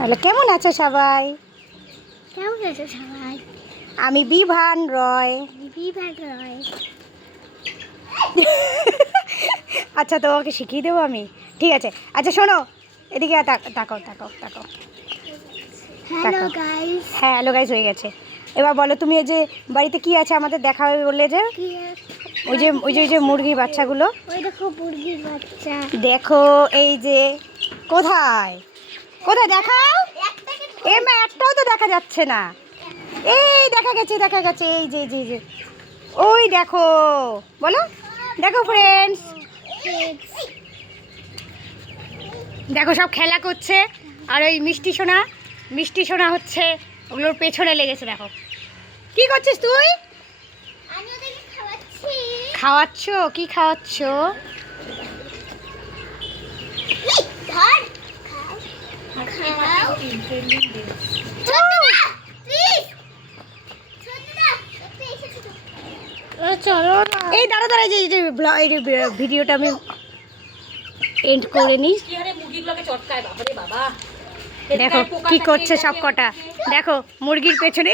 Hello, কেমন আছো সবাই? কেমন আছো সবাই? আমি বিভান রয়। বিভাগ রয়। আচ্ছা, তোমাকে শিখিয়ে দেবো আমি, ঠিক আছে? আচ্ছা শোনো, এদিকে তাকাও তাকাও তাকাও। Hello guys. হ্যাঁ, হ্যালো গাইস হয়ে গেছে। এবার বলো, তুমি এই যে বাড়িতে কি আছে আমাদের দেখাবে বললে যে? ওই যে মুরগির বাচ্চাগুলো। ওই দেখো মুরগির বাচ্চা। দেখো এই যে, কোথায় কোথায় দেখাও। মা একটাও তো দেখা যাচ্ছে না। এই দেখা গেছে এই যে যে যে ওই দেখো, বলো দেখো ফ্রেন্ডস, দেখো সব খেলা করছে। আর ওই মিষ্টি সোনা হচ্ছে ওগুলোর পেছনে লেগেছে। দেখো কি করছিস তুই? আমি ওদেরকে খাওয়াচ্ছি। খাওয়াচ্ছ? কি খাওয়াচ্ছ? ধর খাও খাও। চলো না। এই দাঁড়া দাঁড়া, এই যে ভিডিওটা আমি এন্ড করে নিই। দেখো কি করছে সব কটা। দেখো মুরগির পেছনে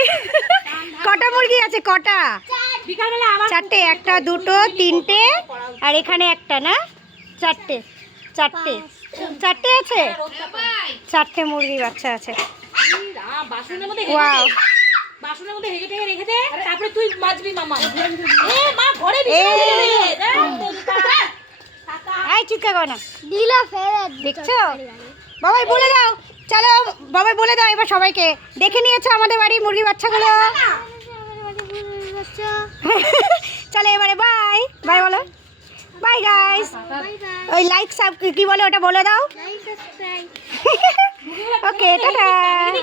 কটা মুরগি আছে? কটা? চারটে। একটা দুটো তিনটে আর এখানে একটা, না চারটে চারটে চারটে আছে। চারটে মুরগির বাচ্চা আছে। ওয়াও, বাসনের মধ্যে হেগে টেগে রেখে দে, তারপরে তুই মাজবি মামা। মা ঘরে এই চিৎকার করো না। দিলা ফেরত দেখছো? বাবাই বলে দাও, চলো বাবাই বলে দাও এবার সবাইকে। দেখে নিয়েছো আমাদের বাড়ির মুরগির বাচ্চাগুলো? চলো এবারে বাই বাই বলো। Bye guys. ওই লাইক সাব কি বলে ওটা বলে দাও। Like subscribe. Okay, tata.